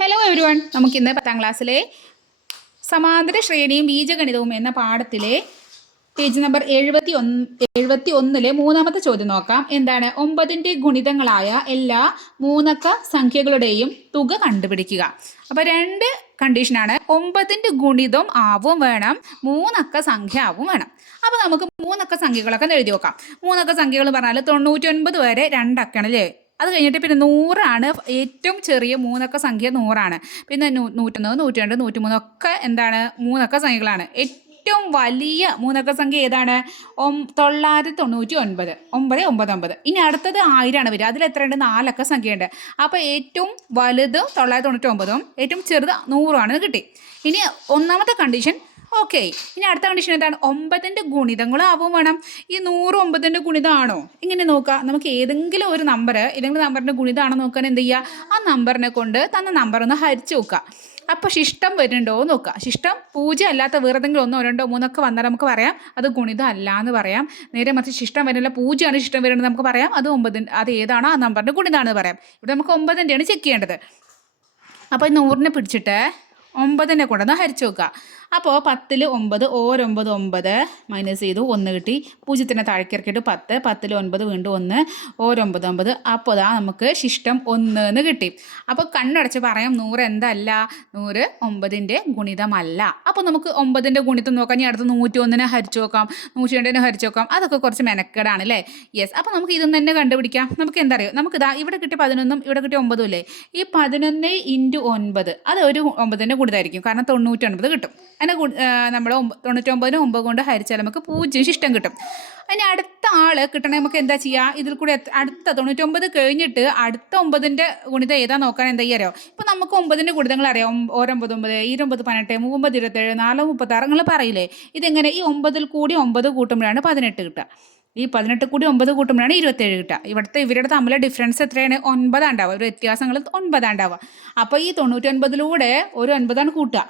Hello every one നമുക്കിന്ന് പത്താം ക്ലാസ്സിലെ സമാന്തര ശ്രേണിയും ബീജഗണിതവും എന്ന പാഠത്തിലെ പേജ് നമ്പർ എഴുപത്തി ഒന്ന് എഴുപത്തി ഒന്നിലെ മൂന്നാമത്തെ ചോദ്യം നോക്കാം. എന്താണ്? ഒമ്പതിന്റെ ഗുണിതങ്ങളായ എല്ലാ മൂന്നക്ക സംഖ്യകളുടെയും തുക കണ്ടുപിടിക്കുക. അപ്പോൾ രണ്ട് കണ്ടീഷനാണ് ഒമ്പതിന്റെ ഗുണിതം ആവും വേണം മൂന്നക്ക സംഖ്യ ആവും വേണം. അപ്പോൾ നമുക്ക് മൂന്നക്ക സംഖ്യകളൊക്കെ എഴുതി നോക്കാം മൂന്നക്ക സംഖ്യകൾ പറഞ്ഞാൽ തൊണ്ണൂറ്റി ഒൻപത് വരെ രണ്ടക്കാണ് അല്ലേ അത് കഴിഞ്ഞിട്ട് പിന്നെ നൂറാണ്. ഏറ്റവും ചെറിയ മൂന്നക്ക സംഖ്യ നൂറാണ്. പിന്നെ നൂ- നൂറ്റൊന്ന് നൂറ്റിരണ്ട് നൂറ്റിമൂന്ന് ഒക്കെ എന്താണ്? മൂന്നക്ക സംഖ്യകളാണ്. ഏറ്റവും വലിയ മൂന്നക്ക സംഖ്യ ഏതാണ്? തൊള്ളായിരത്തി തൊണ്ണൂറ്റി ഒൻപത് ഒമ്പത് ഒമ്പത് ഒമ്പത് ഇനി അടുത്തത് ആയിരമാണ് വരിക. അതിൽ എത്രയുണ്ട് നാലക്ക സംഖ്യയുണ്ട്. അപ്പോൾ ഏറ്റവും വലുത് തൊള്ളായിരത്തി തൊണ്ണൂറ്റി ഒമ്പതും ഏറ്റവും ചെറുത് നൂറുമാണ് കിട്ടി. ഇനി ഒന്നാമത്തെ കണ്ടീഷൻ ഓക്കെ ഇനി അടുത്ത കണ്ടീഷൻ എന്താണ്? ഒമ്പതിന്റെ ഗുണിതങ്ങളും ആവും വേണം. ഈ നൂറ് ഒമ്പതിന്റെ ഗുണിതമാണോ ഇങ്ങനെ നോക്കുക നമുക്ക് ഏതെങ്കിലും ഒരു നമ്പർ ഏതെങ്കിലും നമ്പറിന്റെ ഗുണിതമാണോ നോക്കാൻ എന്ത് ചെയ്യുക ആ നമ്പറിനെ കൊണ്ട് തന്ന നമ്പർ ഒന്ന് ഹരിച്ചു നോക്കുക അപ്പോൾ ശിഷ്ടം വരുന്നുണ്ടോ എന്ന് നോക്കുക ശിഷ്ടം പൂജ്യം അല്ലാത്ത വേറെന്തെങ്കിലും ഒന്നോ രണ്ടോ മൂന്നൊക്കെ വന്നാൽ നമുക്ക് പറയാം. അത് ഗുണിതം അല്ല എന്ന് പറയാം. നേരെ മറിച്ച് ശിഷ്ടം വരുന്നില്ല പൂജയാണ് ശിഷ്ടം വരുന്നത് നമുക്ക് പറയാം. അത് ഒമ്പതിന്റെ അത് ഏതാണോ? ആ നമ്പറിന്റെ ഗുണിതാണെന്ന് പറയാം. ഇവിടെ നമുക്ക് ഒമ്പതിന്റെയാണ് ചെക്ക് ചെയ്യേണ്ടത്. അപ്പോൾ നൂറിനെ പിടിച്ചിട്ട് ഒമ്പതിനെ കൊണ്ടൊന്ന് ഹരിച്ചു നോക്കുക അപ്പോൾ പത്തിൽ ഒമ്പത് ഓരൊമ്പത് ഒമ്പത് മൈനസ് ചെയ്തു ഒന്ന് കിട്ടി. പൂജ്യത്തിനെ താഴേക്ക് ഇറക്കിയിട്ട് പത്ത് പത്തിൽ ഒൻപത് വീണ്ടും ഒന്ന് ഓരൊമ്പത് ഒമ്പത്. അപ്പോൾ അതാ നമുക്ക് ശിഷ്ടം ഒന്ന് എന്ന് കിട്ടി. അപ്പോൾ കണ്ണടച്ച് പറയാം നൂറ് എന്തല്ല? നൂറ് ഒമ്പതിന്റെ ഗുണിതമല്ല. അപ്പോൾ നമുക്ക് ഒമ്പതിന്റെ ഗുണിതം നോക്കാം. ഇനി അടുത്ത് നൂറ്റി ഒന്നിനെ ഹരിച്ചു നോക്കാം. നൂറ്റി രണ്ടിനെ ഹരിച്ചു നോക്കാം. അതൊക്കെ കുറച്ച് മെനക്കേടാണ് അല്ലേ? യെസ് അപ്പോൾ നമുക്ക് ഇതൊന്നും തന്നെ കണ്ടുപിടിക്കാം. നമുക്ക് എന്താ അറിയോ? നമുക്ക് ഇതാ ഇവിടെ കിട്ടിയ പതിനൊന്നും ഇവിടെ കിട്ടിയ ഒമ്പതും അല്ലേ ഈ പതിനൊന്ന് ഇന്റു ഒൻപത് അത് ഒരു ഒമ്പതിന്റെ ഗുണിതമായിരിക്കും. കാരണം തൊണ്ണൂറ്റി ഒൻപത് കിട്ടും. അതിനെ നമ്മൾ തൊണ്ണൂറ്റൊമ്പതിന് ഒമ്പത് കൊണ്ട് ഹരിച്ചാൽ നമുക്ക് പൂജ്യം ശിഷ്ടം കിട്ടും. അതിന് അടുത്ത ആൾ കിട്ടണേ നമുക്ക് എന്താ ചെയ്യുക ഇതിൽ കൂടി അടുത്ത തൊണ്ണൂറ്റൊമ്പത് കഴിഞ്ഞിട്ട് അടുത്ത ഒമ്പതിന്റെ ഗുണിത ഏതാ നോക്കാൻ എന്താ ചെയ്യാറോ ഇപ്പം നമുക്ക് ഒമ്പതിന്റെ ഗുണിതങ്ങൾ അറിയാം? ഓരൊമ്പത് ഒമ്പത് ഇരുപത് പതിനെട്ട് മൂമ്പത് ഇരുപത്തേഴ് നാല് മുപ്പത്താറ് നിങ്ങൾ പറയില്ലേ? ഇതെങ്ങനെ? ഈ ഒമ്പതിൽ കൂടി ഒമ്പത് കൂട്ടുമ്പോഴാണ് പതിനെട്ട് കിട്ടുക. ഈ പതിനെട്ട് കൂടി ഒമ്പത് കൂട്ടുമ്പോഴാണ് ഇരുപത്തേഴ് കിട്ടുക. ഇവിടുത്തെ ഇവരുടെ തമ്മിലെ ഡിഫറൻസ് എത്രയാണ്? ഒൻപതാണ് ഉണ്ടാവുക ഒരു വ്യത്യാസങ്ങൾ ഒൻപതാണ് ഉണ്ടാവുക അപ്പോൾ ഈ തൊണ്ണൂറ്റൊൻപതിലൂടെ ഒരു ഒൻപതാണ് കൂട്ടുക.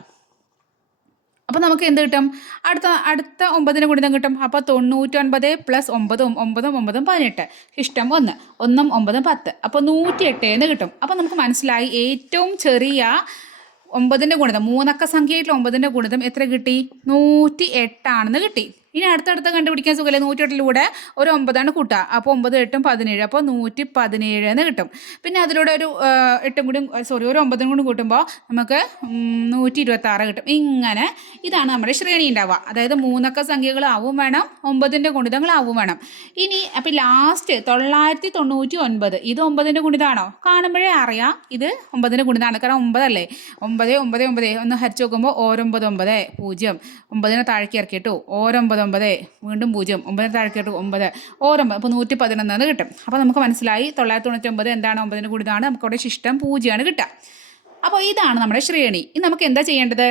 അപ്പോൾ നമുക്ക് എന്ത് കിട്ടും? അടുത്ത അടുത്ത ഒമ്പതിന് ഗുണിതം കിട്ടും? അപ്പോൾ തൊണ്ണൂറ്റൊൻപത് പ്ലസ് ഒമ്പതും ഒമ്പതും ഒമ്പതും പതിനെട്ട്. ഇഷ്ടം ഒന്ന്. ഒന്നും ഒമ്പതും പത്ത്. അപ്പോൾ നൂറ്റി എട്ട് എന്ന് കിട്ടും. അപ്പോൾ നമുക്ക് മനസ്സിലായി ഏറ്റവും ചെറിയ ഒമ്പതിന്റെ ഗുണിതം മൂന്നക്ക സംഖ്യയായിട്ടുള്ള ഒമ്പതിന്റെ ഗുണിതം എത്ര കിട്ടി? നൂറ്റി എട്ടാണെന്ന് കിട്ടി. ഇനി അടുത്തടുത്ത് കണ്ടുപിടിക്കാൻ സുഖമില്ല നൂറ്റെട്ടിലൂടെ ഒരു ഒമ്പതാണ് കൂട്ടുക അപ്പോൾ ഒമ്പത് എട്ടും പതിനേഴ്. അപ്പോൾ നൂറ്റി പതിനേഴ് എന്ന് കിട്ടും. പിന്നെ അതിലൂടെ ഒരു എട്ടും കൂടി സോറി ഒരു ഒമ്പതും കൂടി കൂട്ടുമ്പോൾ നമുക്ക് നൂറ്റി ഇരുപത്താറ് കിട്ടും. ഇങ്ങനെ ഇതാണ് നമ്മുടെ ശ്രേണി ഉണ്ടാവുക. അതായത് മൂന്നക്ക സംഖ്യകളാവും വേണം ഒമ്പതിന്റെ ഗുണിതങ്ങളാവും വേണം. ഇനി അപ്പോൾ ലാസ്റ്റ് തൊള്ളായിരത്തി തൊണ്ണൂറ്റി ഒൻപത് ഇത് ഒമ്പതിന്റെ ഗുണിതാണോ? കാണുമ്പോഴേ അറിയാം. ഇത് ഒമ്പതിന്റെ ഗുണിതാണ്. കാരണം ഒമ്പതല്ലേ? ഒമ്പത് ഒമ്പത് ഒമ്പത്. ഒന്ന് ഹരിച്ച് നോക്കുമ്പോൾ ഓരൊമ്പത് ഒമ്പത് പൂജ്യം. ഒമ്പതിനെ താഴേക്ക് ഇറക്കിയിട്ടു. ഓരൊമ്പത് ഒമ്പത് ഒമ്പത് വീണ്ടും പൂജ്യം ഒമ്പത് താഴേക്ക് ഇട്ടു ഒമ്പത്. ഓരോമ്പത് അപ്പോൾ നൂറ്റി പതിനൊന്ന് കിട്ടും അപ്പോൾ നമുക്ക് മനസ്സിലായി തൊള്ളായിരത്തി തൊണ്ണൂറ്റി ഒമ്പത് എന്താണ് ഒമ്പതിന് കൂടുതലാണ് നമുക്കവിടെ ശിഷ്ടം പൂജ്യമാണ് കിട്ടുക. അപ്പോൾ ഇതാണ് നമ്മുടെ ശ്രേണി. ഇനി നമുക്ക് എന്താ ചെയ്യേണ്ടത്?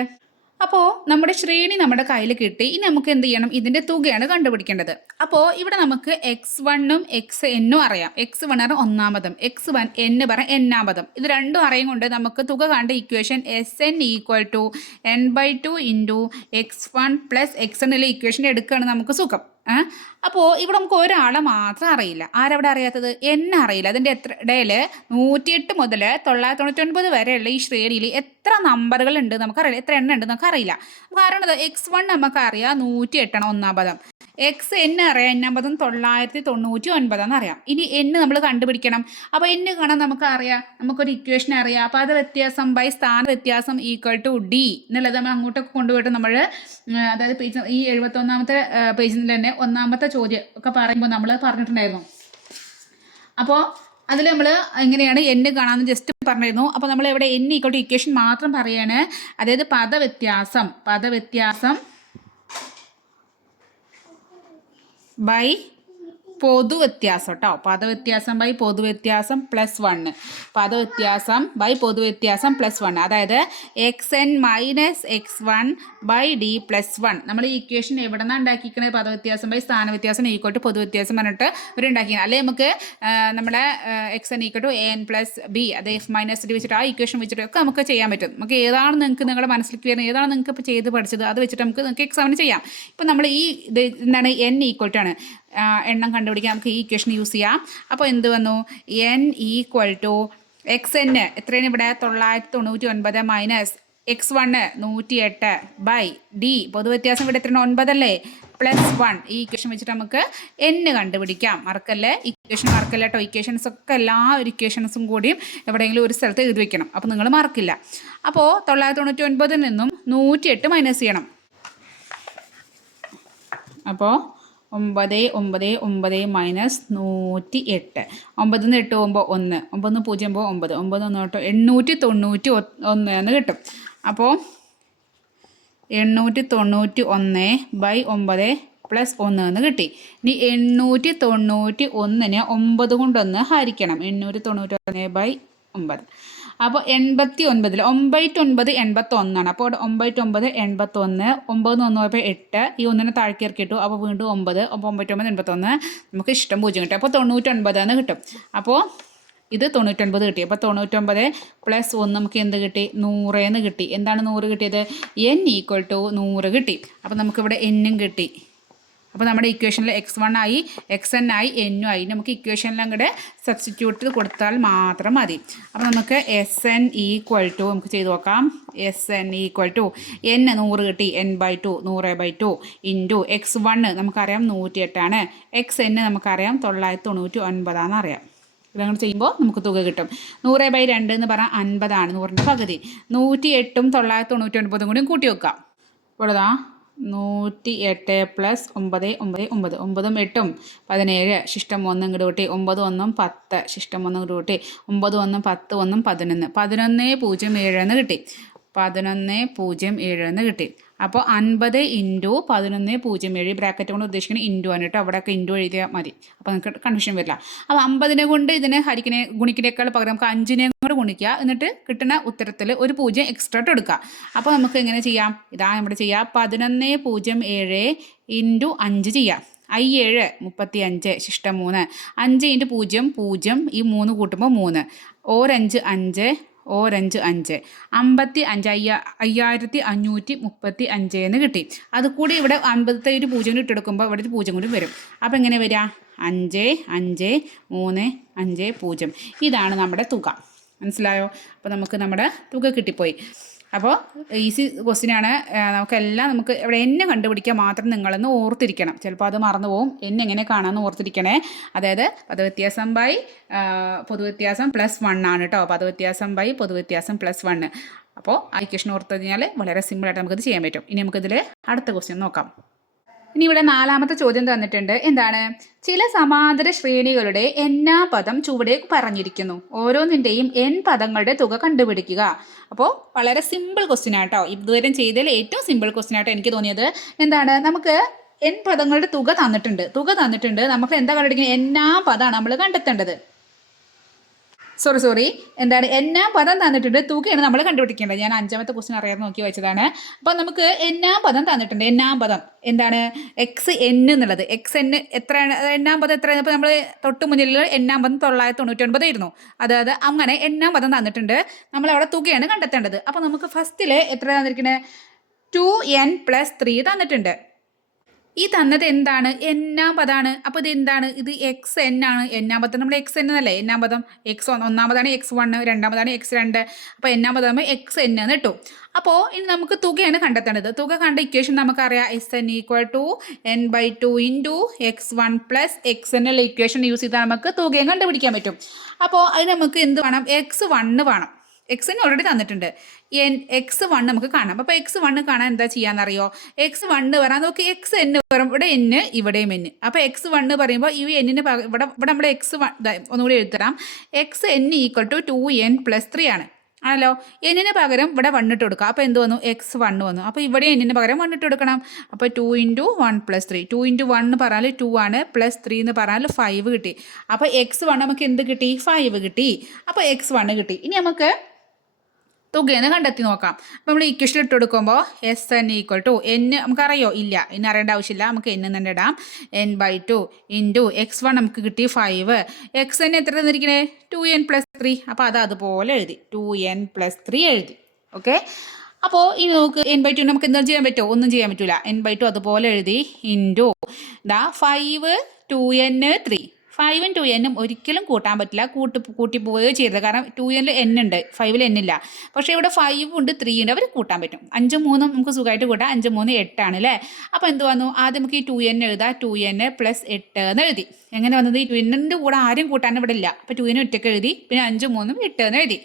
അപ്പോൾ നമ്മുടെ ശ്രേണി നമ്മുടെ കയ്യിൽ കിട്ടി. ഇനി നമുക്ക് എന്ത് ചെയ്യണം? ഇതിന്റെ തുകയാണ് കണ്ടുപിടിക്കേണ്ടത്. അപ്പോൾ ഇവിടെ നമുക്ക് എക്സ് വണ്ണും എക്സ് എന്നും അറിയാം. എക്സ് വൺ ആറ് ഒന്നാമതും എക്സ് വൺ എന്ന് പറഞ്ഞാൽ എണ്ണാമതും ഇത് രണ്ടും അറിയും കൊണ്ട് നമുക്ക് തുക കണ്ട equation S N equal to N by two into X one plus X എന്നുള്ള ഇക്വേഷൻ എടുക്കുകയാണ് നമുക്ക് സുഖം. അപ്പോൾ ഇവിടെ നമുക്ക് ഒരാളെ മാത്രം അറിയില്ല. ആരവിടെ അറിയാത്തത്? എന്നെ അറിയില്ല. അതിന്റെ എത്ര ഇടയിൽ നൂറ്റിയെട്ട് മുതൽ തൊള്ളായിരത്തി തൊണ്ണൂറ്റൊൻപത് വരെയുള്ള ഈ ശ്രേണിയിൽ എത്ര നമ്പറുകൾ ഉണ്ട് നമുക്കറിയില്ല എത്ര എണ്ണം ഉണ്ട് നമുക്കറിയില്ല കാരണം എക്സ് വൺ നമുക്കറിയാം നൂറ്റി എട്ടെണ്ണം ഒന്നാം പദം. എക്സ് എൻ അറിയാം എൻ അമ്പതും തൊള്ളായിരത്തി തൊണ്ണൂറ്റി ഒൻപതാണെന്ന് അറിയാം. ഇനി എന്ന് നമ്മൾ കണ്ടുപിടിക്കണം. അപ്പോൾ എന്ന് കാണാൻ നമുക്ക് അറിയാം നമുക്കൊരു ഇക്വേഷൻ അറിയാം. അപ്പോൾ അത് വ്യത്യാസം ബൈ സ്ഥാന വ്യത്യാസം ഈക്വൽ ടു ഡി എന്നുള്ളത് നമ്മൾ അങ്ങോട്ടൊക്കെ കൊണ്ടുപോയിട്ട് നമ്മൾ അതായത് പേജ് ഈ എഴുപത്തൊന്നാമത്തെ പേജിൽ തന്നെ ഒന്നാമത്തെ ചോദ്യം ഒക്കെ പറയുമ്പോൾ നമ്മൾ പറഞ്ഞിട്ടുണ്ടായിരുന്നു. അപ്പോൾ അതിൽ നമ്മൾ എങ്ങനെയാണ് എന്ന് കാണാമെന്ന് ജസ്റ്റ് പറഞ്ഞിരുന്നു. അപ്പോൾ നമ്മൾ ഇവിടെ എൻ ഈക്വൽ ടു ഇക്വേഷൻ മാത്രം പറയാണ്. അതായത് പദവ്യത്യാസം പദവ്യത്യാസം ബൈ പൊതുവ്യത്യാസം കേട്ടോ പദവ്യത്യാസം ബൈ പൊതുവ്യത്യാസം പ്ലസ് വണ്ണ് പദവ്യത്യാസം ബൈ പൊതുവ്യത്യാസം പ്ലസ് വൺ അതായത് X N minus X one by D plus one നമ്മൾ ഈ ഇക്വേഷൻ എവിടെ നിന്നാണ് ഉണ്ടാക്കിയിരിക്കുന്നത് പദവ്യത്യാസം ബൈ സ്ഥാനവ്യത്യാസം ഈക്വൽ ടു പൊതുവ്യത്യാസം പറഞ്ഞിട്ട് ഇവരുണ്ടാക്കിയത് അല്ലെങ്കിൽ നമുക്ക് നമ്മുടെ X N equal to A N plus B അത് എഫ് മൈനസ് ഡി വെച്ചിട്ട് ആ ഇക്വേഷൻ വെച്ചിട്ട് ഒക്കെ നമുക്ക് ചെയ്യാൻ പറ്റും. നമുക്ക് ഏതാണ് നിങ്ങൾക്ക് നിങ്ങളുടെ മനസ്സിലേക്ക് വരുന്നത് ഏതാണ് നിങ്ങൾക്ക് ഇപ്പോൾ ചെയ്ത് പഠിച്ചത് അത് വെച്ചിട്ട് നമുക്ക് നിങ്ങൾക്ക് എക്സാമിന് ചെയ്യാം. ഇപ്പം നമ്മൾ ഈ ഇത് എന്താണ് എൻ ഈക്വൽ ആണ്. എണ്ണം കണ്ടുപിടിക്കാൻ നമുക്ക് ഈ ഇക്വേഷൻ യൂസ് ചെയ്യാം. അപ്പോൾ എന്ത് വന്നു? എൻ ഈക്വൽ ടു എക്സ് എന്ന് എത്രയാണ് ഇവിടെ? തൊള്ളായിരത്തി തൊണ്ണൂറ്റി ഒൻപത് മൈനസ് എക്സ് വണ് നൂറ്റി എട്ട് ബൈ ഡി പൊതുവ്യത്യാസം ഇവിടെ എത്രയാണ്? ഒൻപതല്ലേ? പ്ലസ് വൺ ഈ ഇക്വേഷൻ വെച്ചിട്ട് നമുക്ക് എന്ന് കണ്ടുപിടിക്കാം. മറക്കല്ലേ ഇക്വേഷൻ മറക്കല്ല കേട്ടോ ഇക്വേഷൻസ് ഒക്കെ എല്ലാ ഒരു ഇക്വേഷൻസും കൂടിയും എവിടെയെങ്കിലും ഒരു സ്ഥലത്ത് എഴുതി വെക്കണം. അപ്പോൾ നിങ്ങൾ മറക്കില്ല അപ്പോൾ തൊള്ളായിരത്തി തൊണ്ണൂറ്റി ഒൻപതിൽ നിന്നും നൂറ്റി എട്ട് മൈനസ് ചെയ്യണം. അപ്പോൾ ഒമ്പത് ഒമ്പത് ഒമ്പത് മൈനസ് നൂറ്റി എട്ട്. ഒമ്പതിൽ നിന്ന് എട്ട് പോകുമ്പോൾ ഒന്ന്. ഒമ്പത് പൂജ്യം പോകുമ്പോൾ ഒമ്പത്. ഒമ്പത് ഒന്ന് തൊട്ട് എണ്ണൂറ്റി തൊണ്ണൂറ്റി ഒന്ന് എന്ന് കിട്ടും. അപ്പോൾ എണ്ണൂറ്റി തൊണ്ണൂറ്റി ഒന്ന് ബൈ ഒമ്പത് പ്ലസ് ഒന്ന് എന്ന് കിട്ടി. ഇനി എണ്ണൂറ്റി തൊണ്ണൂറ്റി ഒന്നിന് ഒമ്പത് കൊണ്ടൊന്ന് ഹരിക്കണം. എണ്ണൂറ്റി തൊണ്ണൂറ്റി ഒന്ന് ബൈ ഒമ്പത്. അപ്പോൾ എൺപത്തി ഒൻപതിൽ ഒമ്പത് ഒൻപത് എൺപത്തി ഒന്നാണ് അപ്പോൾ ഒമ്പത് ഒമ്പത് എൺപത്തി ഒന്ന് ഒമ്പത് ഒന്ന് പോയപ്പോൾ എട്ട് ഈ ഒന്നിനെ താഴേക്ക് ഇറക്കിയിട്ടു അപ്പോൾ വീണ്ടും ഒമ്പത് അപ്പോൾ ഒമ്പത് ഒമ്പത് എൺപത്തൊന്ന് നമുക്ക് ഇഷ്ടം പൂജ്യം കിട്ടും. അപ്പോൾ തൊണ്ണൂറ്റൊൻപത് എന്ന് കിട്ടും. അപ്പോൾ ഇത് തൊണ്ണൂറ്റൊൻപത് കിട്ടി. അപ്പോൾ തൊണ്ണൂറ്റൊമ്പത് പ്ലസ് ഒന്ന് നമുക്ക് എന്ത് കിട്ടി? നൂറ് എന്ന് കിട്ടി. എന്താണ് നൂറ് കിട്ടിയത്? എൻ ഈക്വൽ ടു നൂറ് കിട്ടി. അപ്പോൾ നമുക്കിവിടെ എന്നും കിട്ടി. അപ്പോൾ നമ്മുടെ ഇക്വേഷനിൽ എക്സ് വൺ ആയി എക്സ് എൻ ആയി എന്നും ആയി. നമുക്ക് ഇക്വേഷനിൽ അങ്ങോട്ട് സബ്സ്റ്റിറ്റ്യൂട്ട് കൊടുത്താൽ മാത്രം മതി. അപ്പോൾ നമുക്ക് എസ് എൻ ഈക്വൽ ടു നമുക്ക് ചെയ്ത് നോക്കാം. S N equal to N നൂറ് കിട്ടി എൻ ബൈ ടു നൂറ് by two into X one നമുക്കറിയാം നൂറ്റിയെട്ടാണ്. എക്സ് എൻ നമുക്കറിയാം തൊള്ളായിരത്തി തൊണ്ണൂറ്റി ഒൻപതാണെന്ന് അറിയാം ഇതങ്ങനെ ചെയ്യുമ്പോൾ നമുക്ക് തുക കിട്ടും. നൂറ് ബൈ രണ്ട് എന്ന് പറഞ്ഞാൽ അൻപതാണ് നൂറിന്റെ പകുതി. നൂറ്റി എട്ടും തൊള്ളായിരത്തി തൊണ്ണൂറ്റി ഒൻപതും കൂടിയും കൂട്ടി വെക്കാം. ഇതാ നൂറ്റി എട്ട് പ്ലസ് ഒമ്പത് ഒമ്പത് ഒമ്പത് ഒമ്പതും എട്ടും. പതിനേഴ് ശിഷ്ടം ഒന്നും ഇങ്ങോട്ട് കൂട്ടി. ഒമ്പത് ഒന്നും പത്ത് ശിഷ്ടം ഒന്നും ഇങ്ങോട്ട് കൂട്ടി. ഒമ്പത് ഒന്നും പത്ത് ഒന്നും പതിനൊന്ന്. പതിനൊന്ന് പൂജ്യം ഏഴ് എന്ന് കിട്ടി. പതിനൊന്ന് പൂജ്യം ഏഴ് എന്ന് കിട്ടി. അപ്പോൾ അൻപത് ഇന്റു പതിനൊന്ന് പൂജ്യം ഏഴ് ബ്രാക്കറ്റ് കൊണ്ട് ഉദ്ദേശിക്കുന്നത് ഇന്റു ആണ് കേട്ടോ. അവിടെയൊക്കെ ഇന്റു എഴുതിയാൽ മതി. അപ്പോൾ നിങ്ങൾക്ക് കൺഫ്യൂഷൻ വരില്ല. അപ്പോൾ അമ്പതിനെ കൊണ്ട് ഇതിനെ ഹരിക്കണേ ഗുണിക്കിനേക്കാൾ പകരം നമുക്ക് അഞ്ചിനെ കൂടെ ഗുണിക്കുക. എന്നിട്ട് കിട്ടുന്ന ഉത്തരത്തിൽ ഒരു പൂജ്യം എക്സ്ട്രാ ആയിട്ട് എടുക്കുക അപ്പോൾ നമുക്ക് എങ്ങനെ ചെയ്യാം? ഇതാ നമ്മുടെ ചെയ്യുക പതിനൊന്ന് പൂജ്യം ഏഴ് ഇന്റു അഞ്ച് ചെയ്യാം. ഐ ഏഴ് മുപ്പത്തി അഞ്ച് ശിഷ്ടം മൂന്ന്. അഞ്ച് ഇന്റു പൂജ്യം പൂജ്യം ഈ മൂന്ന് കൂട്ടുമ്പോൾ മൂന്ന്. ഓരഞ്ച് അഞ്ച് ഓരഞ്ച് അഞ്ച്. അമ്പത്തി അഞ്ച് അയ്യ അയ്യായിരത്തി അഞ്ഞൂറ്റി മുപ്പത്തി അഞ്ച് എന്ന് കിട്ടി. അതുകൂടി ഇവിടെ അൻപത്തി ഒരു പൂജ്യം കൂടി ഇട്ടെടുക്കുമ്പോൾ ഇവിടെ ഒരു പൂജ്യം കൂടി വരും. അപ്പോൾ എങ്ങനെ വരിക അഞ്ച് അഞ്ച് മൂന്ന് അഞ്ച് പൂജ്യം. ഇതാണ് നമ്മുടെ തുക. മനസ്സിലായോ? അപ്പോൾ നമുക്ക് നമ്മുടെ തുക കിട്ടിപ്പോയി. അപ്പോൾ ഈസി ക്വസ്റ്റിനാണ് നമുക്കെല്ലാം നമുക്ക് ഇവിടെ എന്നെ കണ്ടുപിടിക്കാൻ മാത്രം നിങ്ങളൊന്ന് ഓർത്തിരിക്കണം. ചിലപ്പോൾ അത് മറന്നു പോകും എന്നെ എങ്ങനെ കാണാമെന്ന് ഓർത്തിരിക്കണേ. അതായത് പദവ്യത്യാസം ബൈ പൊതുവ്യത്യാസം പ്ലസ് വൺ ആണ് കേട്ടോ പദവ്യത്യാസം ബൈ പൊതുവ്യത്യാസം പ്ലസ് വണ്ണ് അപ്പോൾ ആ ഇക്വേഷൻ ഓർത്തു കഴിഞ്ഞാൽ വളരെ സിമ്പിളായിട്ട് നമുക്കിത് ചെയ്യാൻ പറ്റും. ഇനി നമുക്കിതിൽ അടുത്ത ക്വസ്റ്റ്യൻ നോക്കാം. ഇനി ഇവിടെ നാലാമത്തെ ചോദ്യം തന്നിട്ടുണ്ട്. എന്താണ്? ചില സമാന്തര ശ്രേണികളുടെ എന്നാ പദം ചുവടെ പറഞ്ഞിരിക്കുന്നു. ഓരോന്നിന്റെയും എൻ പദങ്ങളുടെ തുക കണ്ടുപിടിക്കുക. അപ്പോൾ വളരെ സിമ്പിൾ ക്വസ്റ്റ്യൻ ആട്ടോ. ഇതുവരെ ചെയ്തതിൽ ഏറ്റവും സിമ്പിൾ ക്വസ്റ്റ്യൻ ആട്ടോ എനിക്ക് തോന്നിയത്. എന്താണ്? നമുക്ക് എൻ പദങ്ങളുടെ തുക തന്നിട്ടുണ്ട്. തുക തന്നിട്ടുണ്ട്. നമുക്ക് എന്താ കണ്ടുപിടിക്കുന്നത്? എന്നാ പദമാണ് നമ്മൾ കണ്ടെത്തേണ്ടത്. സോറി സോറി എന്താണ്? എന്നാ പദം തന്നിട്ടുണ്ട്. തുകയാണ് നമ്മൾ കണ്ടുപിടിക്കേണ്ടത്. ഞാൻ അഞ്ചാമത്തെ ക്വസ്റ്റ്യൻ അറിയാതെ നോക്കി വെച്ചതാണ്. അപ്പോൾ നമുക്ക് എന്നാ പദം തന്നിട്ടുണ്ട്. എന്നാം പദം. എന്താണ്? എക്സ് എൻ എന്നുള്ളത്. എക്സ് എൻ എത്രയാണ്? എണ്ണാം പദം എത്രയാണ്? അപ്പോൾ നമ്മൾ തൊട്ട് മുന്നിൽ എണ്ണാം പദം തൊള്ളായിരത്തി തൊണ്ണൂറ്റി ഒൻപത് ആയിരുന്നു. അതായത് അങ്ങനെ എണ്ണാം പദം തന്നിട്ടുണ്ട്. നമ്മൾ അവിടെ തുകയാണ് കണ്ടെത്തേണ്ടത്. അപ്പോൾ നമുക്ക് ഫസ്റ്റിൽ എത്ര തന്നിരിക്കുന്നത് ടു എൻ പ്ലസ് ത്രീ തന്നിട്ടുണ്ട്. ഈ തന്നത് എന്താണ്? എന്നാം പദമാണ് അപ്പോൾ ഇത് എന്താണ്? ഇത് എക്സ് എൻ ആണ്. എന്നാം പദം നമ്മൾ എക്സ് എൻ എന്നല്ലേ? എന്നാം പദം എക്സ് ഒന്നാമതാണ് എക്സ് വൺ രണ്ടാമതാണ് എക്സ് രണ്ട് അപ്പോൾ എന്നാം പദം എക്സ് എൻ എന്ന് കിട്ടും. അപ്പോൾ ഇനി നമുക്ക് തുകയാണ് കണ്ടെത്തേണ്ടത്. തുക കണ്ട ഇക്വേഷൻ നമുക്കറിയാം. S N equal to N by two into X one plus X എന്നുള്ള ഇക്വേഷൻ യൂസ് ചെയ്താൽ നമുക്ക് തുകയും കണ്ടുപിടിക്കാൻ പറ്റും. അപ്പോൾ അത് നമുക്ക് എന്ത് വേണം? എക്സ് വണ്ണ് വേണം. എക്സിന് ഓൾറെഡി തന്നിട്ടുണ്ട്. എൻ എക്സ് വൺ നമുക്ക് കാണാം. അപ്പോൾ എക്സ് വണ്ണ് കാണാൻ എന്താ ചെയ്യാന്നറിയോ? എക്സ് വണ്ണ് വരാൻ നോക്കി എക്സ് എന്ന് പറയും ഇവിടെ എന്ന് ഇവിടെയും എന്ന് അപ്പോൾ എക്സ് വണ്ണ് പറയുമ്പോൾ ഈ എന്നിന് ഇവിടെ ഇവിടെ നമ്മൾ എക്സ് വൺ ഒന്നുകൂടി എഴുതരാം X N equal to two N plus three ആണ്. ആണല്ലോ? എന്നിന് പകരം ഇവിടെ വണ്ണിട്ട് കൊടുക്കുക അപ്പോൾ എന്ത് വന്നു? എക്സ് വണ്ണ് വന്നു. അപ്പോൾ ഇവിടെ എന്നിന് പകരം വണ്ണിട്ട് കൊടുക്കണം. അപ്പോൾ two into one plus three two into one എന്ന് പറഞ്ഞാൽ ടു ആണ്. പ്ലസ് ത്രീ എന്ന് പറഞ്ഞാൽ ഫൈവ് കിട്ടി. അപ്പോൾ എക്സ് വൺ നമുക്ക് എന്ത് കിട്ടി? ഫൈവ് കിട്ടി. അപ്പോൾ എക്സ് വണ്ണ് കിട്ടി. ഇനി നമുക്ക് തുകയെന്ന് കണ്ടെത്തി നോക്കാം. അപ്പോൾ നമ്മൾ ഇക്വേഷൻ ഇട്ട് കൊടുക്കുമ്പോൾ S N equal to N നമുക്കറിയോ? ഇല്ല. ഇന്ന് അറിയേണ്ട ആവശ്യമില്ല. നമുക്ക് എൻ തന്നെ ഇടാം. N by two into X one നമുക്ക് കിട്ടി ഫൈവ് എക്സ് എൻ എത്ര തന്നിരിക്കണേ? ടു എൻ പ്ലസ് ത്രീ അപ്പോൾ അത് അതുപോലെ എഴുതി. ടു എൻ പ്ലസ് ത്രീ എഴുതി. ഓക്കെ അപ്പോൾ ഇനി നമുക്ക് എൻ ബൈ ടു നമുക്ക് എന്താ ചെയ്യാൻ പറ്റുമോ ഒന്നും ചെയ്യാൻ പറ്റില്ല എൻ ബൈ ടു അതുപോലെ എഴുതി ഇന്റു ദാ ഫൈവ് ടു എൻ ത്രീ ഫൈവും ടു എന്നും ഒരിക്കലും കൂട്ടാൻ പറ്റില്ല. കൂട്ടി കൂട്ടി പോവുകയോ ചെയ്യരുത്. കാരണം ടു എന്നിൽ എൻ ഉണ്ട്. ഫൈവിൽ ഇല്ല. പക്ഷേ ഇവിടെ ഫൈവ് ഉണ്ട് ത്രീ ഉണ്ട്. അവർ കൂട്ടാൻ പറ്റും. അഞ്ചും മൂന്നും നമുക്ക് സുഖമായിട്ട് കൂട്ടാം. അഞ്ച് മൂന്ന് എട്ടാണ് അല്ലേ? അപ്പോൾ എന്ത് വന്നു? ആദ്യം നമുക്ക് ഈ ടു എൻ എഴുതാം. ടു എൻ പ്ലസ് എട്ട് എന്ന് എഴുതി. എങ്ങനെ വന്നത്? ഈ ടു എന്നിന്റെ കൂടെ ആരും കൂട്ടാൻ ഇവിടെ ഇല്ല. അപ്പോൾ ടു എൻ ഒറ്റയ്ക്ക് എഴുതി. പിന്നെ അഞ്ചും മൂന്നും എട്ട് എന്ന് എഴുതി.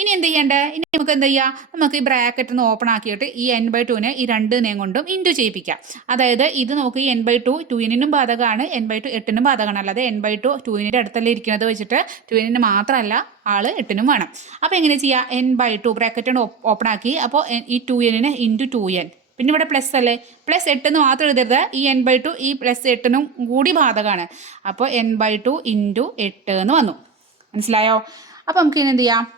ഇനി എന്ത് ചെയ്യേണ്ടത് ഇനി നമുക്ക് എന്ത് ചെയ്യാം? നമുക്ക് ഈ ബ്രാക്കറ്റ് ഒന്ന് ഓപ്പൺ ആക്കിയിട്ട് ഈ എൻ ബൈ ടുവിനെ ഈ രണ്ടിനെയും കൊണ്ടും ഇന്റു ചെയ്യിപ്പിക്കാം. അതായത് ഇത് നമുക്ക് ഈ എൻ ബൈ ടു ടുവിനും ബാധകമാണ് എൻ ബൈ ടു എട്ടിനും ബാധകമാണ്. അല്ലാതെ എൻ ബൈ ടു ടുവിന്റെ അടുത്തല്ലേ ഇരിക്കുന്നത് വെച്ചിട്ട് ടുവിനിന് മാത്രമല്ല ആൾ എട്ടിനും വേണം. അപ്പോൾ എങ്ങനെ ചെയ്യുക N by two bracket open ആക്കി. അപ്പോൾ ഈ ടു എനിന് ഇന്റു ടു എൻ പിന്നെ ഇവിടെ പ്ലസ് അല്ലേ? പ്ലസ് എട്ടെന്ന് മാത്രം എഴുതരുത്. ഈ എൻ ബൈ ടു ഈ പ്ലസ് എട്ടിനും കൂടി ബാധകമാണ്. അപ്പോൾ എൻ ബൈ ടു ഇന്റു എട്ട് എന്ന് വന്നു. മനസ്സിലായോ? അപ്പോൾ നമുക്ക് ഇനി എന്ത് ചെയ്യാം?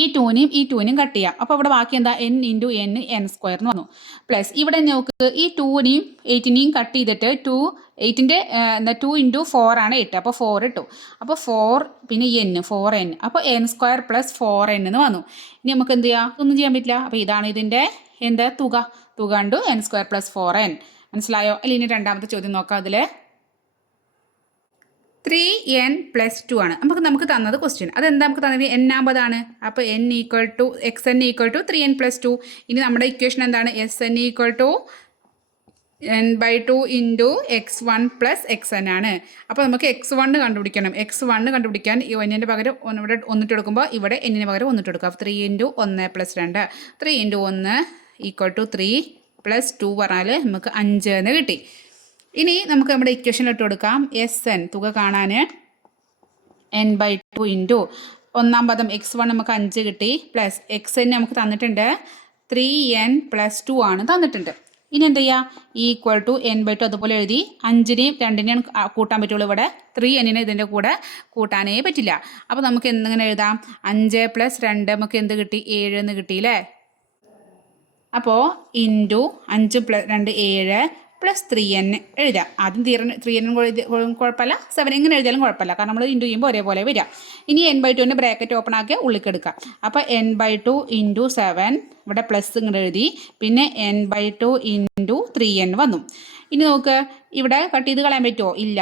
ഈ ടൂനെയും ഈ ടൂനെയും കട്ട് ചെയ്യാം. അപ്പോൾ ഇവിടെ ബാക്കി എന്താ? N into N N square എന്ന് വന്നു. പ്ലസ് ഇവിടെ നോക്ക് ഈ ടൂനെയും എയ്റ്റിനെയും കട്ട് ചെയ്തിട്ട് ടു എയ്റ്റിന്റെ എന്താ ടു ഇന്റു ഫോർ ആണ് എട്ട് അപ്പോൾ ഫോർ ഇട്ടു. അപ്പോൾ ഫോർ പിന്നെ എൻ ഫോർ എൻ അപ്പോൾ N square plus four N എന്ന് വന്നു. ഇനി നമുക്ക് എന്ത് ചെയ്യാം? ഒന്നും ചെയ്യാൻ പറ്റില്ല. അപ്പോൾ ഇതാണ് ഇതിന്റെ എന്താ? തുക. തുക കണ്ടു N square plus four N മനസ്സിലായോ? അല്ലെങ്കിൽ ഇനി രണ്ടാമത്തെ ചോദ്യം നോക്കാം അതിൽ ത്രീ എൻ പ്ലസ് ടു ആണ്. നമുക്ക് നമുക്ക് തന്നത് ക്വസ്റ്റ്യൻ അതെന്താ നമുക്ക് തന്നത്? എണ്ണാമ്പതാണ് അപ്പോൾ N equal to X N equal to three N plus two ഇനി നമ്മുടെ ഇക്വേഷൻ എന്താണ്? S N equal to N by two into X one plus X N ആണ്. അപ്പോൾ നമുക്ക് എക്സ് വണ്ണ് കണ്ടുപിടിക്കണം. എക്സ് വണ്ണ് കണ്ടുപിടിക്കാൻ ഈ എന്നിന്റെ പകരം ഇവിടെ ഒന്നിട്ട് കൊടുക്കുമ്പോൾ ഇവിടെ എന്നിന് പകരം ഒന്നിട്ട് കൊടുക്കുക ത്രീ ഇന്റു ഒന്ന് പ്ലസ് രണ്ട്. ത്രീ ഇന്റു ഒന്ന് equal to three plus two പറഞ്ഞാൽ നമുക്ക് അഞ്ച് എന്ന് കിട്ടി. ഇനി നമുക്ക് നമ്മുടെ ഇക്വേഷൻ ഇട്ട് കൊടുക്കാം. എസ് എൻ തുക കാണാൻ എൻ ബൈ ടു ഇന്റു ഒന്നാം പദം എക്സ് വൺ നമുക്ക് അഞ്ച് കിട്ടി. പ്ലസ് എക്സ് എൻ നമുക്ക് തന്നിട്ടുണ്ട്. ത്രീ എൻ പ്ലസ് ടു ആണ് തന്നിട്ടുണ്ട്. ഇനി എന്ത് ചെയ്യുക equal to N by two അതുപോലെ എഴുതി അഞ്ചിനെയും രണ്ടിനെയും കൂട്ടാൻ പറ്റുള്ളൂ ഇവിടെ. ത്രീ എന്നിനെ ഇതിന്റെ കൂടെ കൂട്ടാനേ പറ്റില്ല. അപ്പോൾ നമുക്ക് എന്തിങ്ങനെ എഴുതാം? അഞ്ച് പ്ലസ് രണ്ട് നമുക്ക് എന്ത് കിട്ടി? ഏഴ് എന്ന് കിട്ടിയില്ലേ അപ്പോൾ ഇന്റു അഞ്ച് പ്ലസ് രണ്ട് ഏഴ്. പ്ലസ് ത്രീ എൻ എഴുതാം ആദ്യം തീരൻ ത്രീ എൻ കുഴപ്പമില്ല. സെവൻ എങ്ങനെ എഴുതിയാലും കുഴപ്പമില്ല. കാരണം നമ്മൾ ഇന്റു ചെയ്യുമ്പോൾ ഒരേപോലെ വരിക. ഇനി എൻ ബൈ ടുവിന്റെ ബ്രാക്കറ്റ് ഓപ്പൺ ആക്കി ഉള്ളിക്കെടുക്കുക അപ്പോൾ N by two into seven ഇവിടെ പ്ലസ് ഇങ്ങോട്ട് എഴുതി. പിന്നെ N by two into three N വന്നു. ഇനി നോക്ക്. ഇവിടെ കട്ട് ചെയ്ത് കളയാൻ പറ്റുമോ ഇല്ല.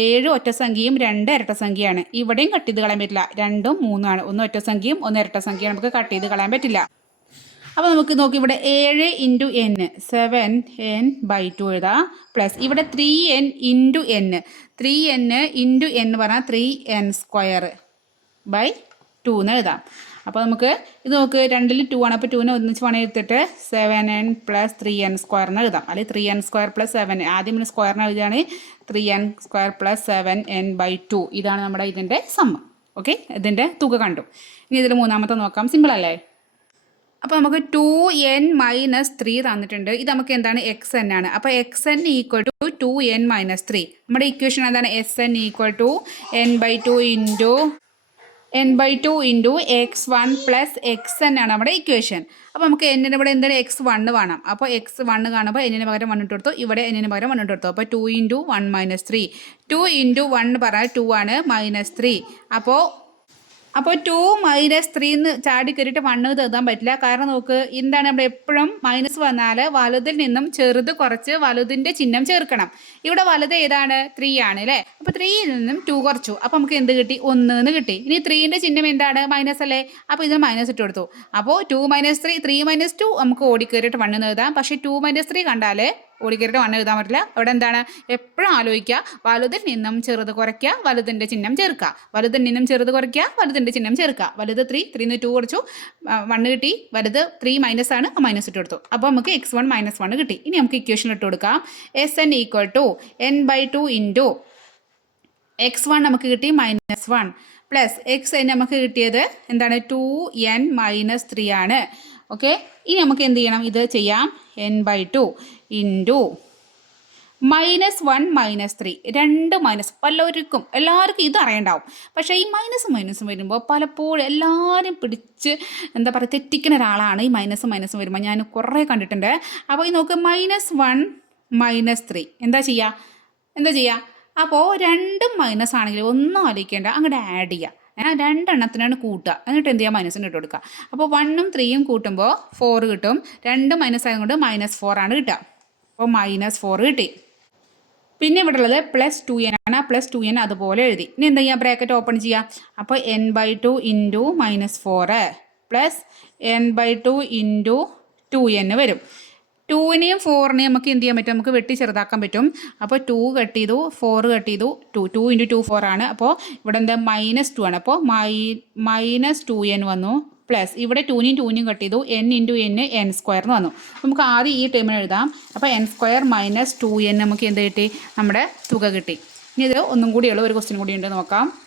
ഏഴ് ഒറ്റ സംഖ്യയും രണ്ട് ഇരട്ട സംഖ്യയാണ്. ഇവിടെയും കട്ട് ചെയ്ത് കളയാൻ പറ്റില്ല. രണ്ടും മൂന്നാണ് ഒന്ന് ഒറ്റ സംഖ്യയും ഒന്ന് ഇരട്ട സംഖ്യയും നമുക്ക് കട്ട് ചെയ്ത് കളയാൻ പറ്റില്ല. അപ്പോൾ നമുക്ക് നോക്കി ഇവിടെ ഏഴ് into N seven N by two എഴുതാം. പ്ലസ് ഇവിടെ three N into N three N into N പറഞ്ഞാൽ three N square by two എന്ന് എഴുതാം. അപ്പോൾ നമുക്ക് ഇത് നോക്ക് രണ്ടിൽ ടു ആണ്. അപ്പോൾ ടുവിനെ ഒന്നിച്ച് പണി എടുത്തിട്ട് seven N plus three N square എന്ന് എഴുതാം. അല്ലെങ്കിൽ three N square plus seven ആദ്യം പിന്നെ സ്ക്വയറിന് എഴുതുകയാണ്. Three N square plus seven N by two ഇതാണ് നമ്മുടെ ഇതിന്റെ സമ്മ ഓക്കെ ഇതിന്റെ തുക കണ്ടു. ഇനി ഇതിൽ മൂന്നാമത്തെ നോക്കാം. സിമ്പിൾ അല്ലേ? അപ്പോൾ നമുക്ക് ടു എൻ മൈനസ് ത്രീ തന്നിട്ടുണ്ട്. ഇത് നമുക്ക് എന്താണ്? എക്സ് എൻ ആണ്. അപ്പോൾ X N equal to two N minus three നമ്മുടെ ഇക്വേഷൻ എന്താണ്? S N equal to N by two into N by two into X one plus X N ആണ് നമ്മുടെ ഇക്വേഷൻ അപ്പോൾ നമുക്ക് എന്നിന് ഇവിടെ എന്താണ്? എക്സ് വണ്ണ് വേണം. അപ്പോൾ എക്സ് വണ്ണ് കാണുമ്പോൾ എന്നിന് പകരം വൺ ഇട്ട് കൊടുത്തു. ഇവിടെ എന്നിന് പകരം വൺ ഇട്ട് കൊടുത്തു. അപ്പോൾ two into one minus three two into one പറഞ്ഞാൽ ടു ആണ് മൈനസ് ത്രീ അപ്പോൾ അപ്പോൾ ടു മൈനസ് ത്രീ എന്ന് ചാടി കയറിയിട്ട് വണ്ണ് തീർക്കാൻ പറ്റില്ല. കാരണം നോക്ക് എന്താണ് നമ്മൾ എപ്പോഴും മൈനസ് വന്നാൽ വലുതിൽ നിന്നും ചെറുത് കുറച്ച് വലുതിന്റെ ചിഹ്നം ചേർക്കണം. ഇവിടെ വലുത് ഏതാണ്? ത്രീ ആണ് അല്ലേ? അപ്പോൾ ത്രീയിൽ നിന്നും ടു കുറച്ചു. അപ്പോൾ നമുക്ക് എന്ത് കിട്ടി? ഒന്ന് എന്ന് കിട്ടി. ഇനി ത്രീന്റെ ചിഹ്നം എന്താണ്? മൈനസ് അല്ലേ? അപ്പോൾ ഇതിന് മൈനസ് ഇട്ട് കൊടുത്തു. അപ്പോൾ two minus three three minus two നമുക്ക് ഓടി കയറിയിട്ട് വണ്ണ് എഴുതാം പക്ഷേ ടു മൈനസ് ത്രീ കണ്ടാൽ ഓടിക്കറിയിട്ട് വണ്ണം എഴുതാൻ പറ്റില്ല. അവിടെ എന്താണ്? എപ്പോഴും ആലോചിക്കുക. വലുതിൽ നിന്നും ചെറുത് കുറയ്ക്കുക. വലുതിന്റെ ചിഹ്നം ചേർക്കുക. വലുതിൽ നിന്നും ചെറുത് കുറയ്ക്കുക. വലുതിന്റെ ചിഹ്നം ചേർക്കുക. വലുത് ത്രീ ത്രീന്ന് ടു കുറച്ചു. വണ്ണ് കിട്ടി. വലുത് ത്രീ മൈനസ് ആണ്. മൈനസ് ഇട്ട് കൊടുത്തു. അപ്പോൾ നമുക്ക് എക്സ് വൺ മൈനസ് വൺ കിട്ടി. ഇനി നമുക്ക് ഇക്വേഷൻ ഇട്ട് കൊടുക്കാം. S N equal to N by two into X one നമുക്ക് കിട്ടി minus one plus X N നമുക്ക് കിട്ടിയത് എന്താണ്? ടു എൻ മൈനസ് ത്രീ ആണ്. ഓക്കെ ഇനി നമുക്ക് എന്ത് ചെയ്യണം? ഇത് ചെയ്യാം. N by two into minus one minus three. രണ്ട് മൈനസ് പലർക്കും എല്ലാവർക്കും ഇത് അറിയണ്ടാവും. പക്ഷേ ഈ മൈനസ് മൈനസ് വരുമ്പോൾ പലപ്പോഴും എല്ലാവരും പിടിച്ച് എന്താ പറയുക തെറ്റിക്കുന്ന ഒരാളാണ് ഈ മൈനസ് മൈനസ് വരുമ്പോൾ. ഞാൻ കുറേ കണ്ടിട്ടുണ്ട്. അപ്പോൾ ഈ നോക്ക് മൈനസ് വൺ മൈനസ് ത്രീ. എന്താ ചെയ്യുക? എന്താ ചെയ്യുക? അപ്പോൾ രണ്ടും മൈനസ് ആണെങ്കിൽ ഒന്നും ആലോചിക്കേണ്ട അങ്ങോട്ട് ആഡ് ചെയ്യുക. രണ്ടെണ്ണത്തിനാണ് കൂട്ടുക. എന്നിട്ട് എന്ത് ചെയ്യുക? മൈനസിന് ഇട്ട് കൊടുക്കുക. അപ്പോൾ വണ്ണും ത്രീയും കൂട്ടുമ്പോൾ ഫോർ കിട്ടും. രണ്ട് മൈനസ് ആയതുകൊണ്ട് മൈനസ് ഫോർ ആണ് കിട്ടുക. അപ്പോൾ മൈനസ് ഫോർ കിട്ടി. പിന്നെ ഇവിടെ ഉള്ളത് പ്ലസ് ടു എൻ ആണ്. പ്ലസ് ടു എൻ അതുപോലെ എഴുതി. ഇനി എന്താ ചെയ്യുക ബ്രാക്കറ്റ് ഓപ്പൺ ചെയ്യുക അപ്പോൾ N by two into minus four plus N by two into two N വരും. ടൂവിനെയും ഫോറിനെയും നമുക്ക് എന്ത് ചെയ്യാൻ പറ്റും? നമുക്ക് വെട്ടി ചെറുതാക്കാൻ പറ്റും. അപ്പോൾ ടു കട്ട് ചെയ്തു ഫോർ കട്ട് ചെയ്തു two two into two four ആണ്. അപ്പോൾ ഇവിടെ എന്താ? മൈനസ് ടു ആണ്. അപ്പോൾ മൈ മൈനസ് ടു എൻ വന്നു. പ്ലസ് ഇവിടെ ടൂനിയും ടൂനിയും കട്ട് ചെയ്തു. N into N N square എന്ന് വന്നു. നമുക്ക് ആദ്യം ഈ ടേമിന് എഴുതാം. അപ്പോൾ N square minus two N നമുക്ക് എന്ത് കിട്ടി? നമ്മുടെ തുക കിട്ടി. ഇനി ഇത് ഒന്നും കൂടിയുള്ള ഒരു ക്വസ്റ്റ്യൻ കൂടി ഉണ്ട്. നോക്കാം.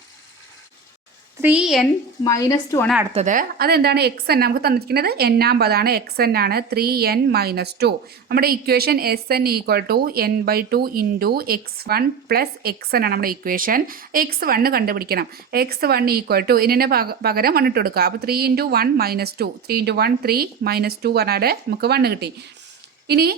ത്രീ എൻ മൈനസ് ടു ആണ് അടുത്തത്. അതെന്താണ് എക്സ് എൻ നമുക്ക് തന്നിരിക്കുന്നത് എണ്ണാമ്പതാണ് എക്സ് എൻ ആണ് ത്രീ എൻ മൈനസ് ടു നമ്മുടെ equation s n equal to n by two into x one plus x n ആണ് നമ്മുടെ ഇക്വേഷൻ എക്സ് വണ്ണ് കണ്ടുപിടിക്കണം. എക്സ് വൺ ഈക്വൽ ടു ഇതിന്റെ പകരം വൺ ഇട്ട് കൊടുക്കുക. അപ്പോൾ three into one minus two three into one three minus two പറഞ്ഞാൽ നമുക്ക് വണ്ണ് കിട്ടി. ഇനി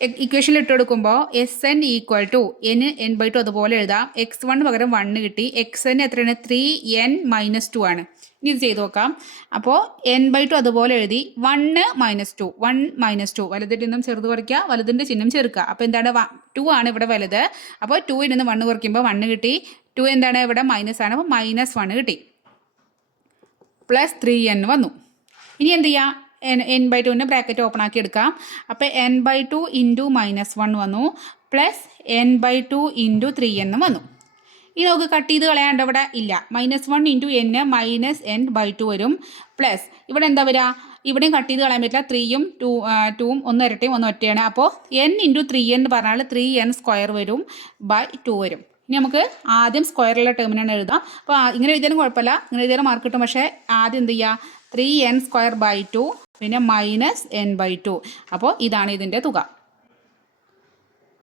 ഇക്വേഷനിൽ ഇട്ട് കൊടുക്കുമ്പോൾ s n equal to n n by two അതുപോലെ എഴുതാം. എക്സ് വൺ പകരം വണ്ണ് കിട്ടി. എക്സ് എൻ എത്രയാണ്? ത്രീ എൻ മൈനസ് ടു ആണ്. ഇനി ഇത് ചെയ്ത് നോക്കാം. അപ്പോൾ എൻ ബൈ ടു അതുപോലെ എഴുതി one minus two one minus two വലുതിന്റെ നിന്നും ചെറുത് കുറയ്ക്കുക വലുതിന്റെ ചിഹ്നം ചെറുക്കുക. അപ്പോൾ എന്താണ്? ടു ആണ് ഇവിടെ വലുത്. അപ്പോൾ ടുവിൽ നിന്ന് വണ്ണ് കുറയ്ക്കുമ്പോൾ വണ്ണ് കിട്ടി. ടു എന്താണ് ഇവിടെ? മൈനസ് ആണ്. അപ്പോൾ മൈനസ് വണ്ണ് കിട്ടി. പ്ലസ് ത്രീ എൻ വന്നു. ഇനി എന്ത് ചെയ്യാം? എൻ ബൈ ടുവിന്റെ ബ്രാക്കറ്റ് ഓപ്പൺ ആക്കി എടുക്കാം. അപ്പോൾ n by two into minus one വന്നു. Plus n by two into three എന്നും വന്നു. ഇനി നമുക്ക് കട്ട് ചെയ്ത് കളയാണ്ട് ഇവിടെ ഇല്ല. Minus one into n minus n by two വരും. പ്ലസ് ഇവിടെ എന്താ വരിക ഇവിടെയും കട്ട് ചെയ്ത് കളയാൻ പറ്റില്ല. ത്രീയും ടു ടൂവും ഒന്ന് ഇരട്ടയും ഒന്ന് ഒറ്റയാണ്. അപ്പോൾ എൻ ഇന്റു ത്രീ എന്ന് പറഞ്ഞാൽ ത്രീ എൻ സ്ക്വയർ വരും. ബൈ ടു വരും. ഇനി നമുക്ക് ആദ്യം സ്ക്വയറിലുള്ള ടേമിനാണ് എഴുതാം അപ്പോൾ ഇങ്ങനെ എഴുതിയാലും കുഴപ്പമില്ല. ഇങ്ങനെ എഴുതിയാലും മാർക്ക് കിട്ടും. പക്ഷേ ആദ്യം എന്ത് ചെയ്യുക three n square by two പിന്നെ മൈനസ് എൻ ബൈ ടു അപ്പോൾ ഇതാണ് ഇതിന്റെ തുക.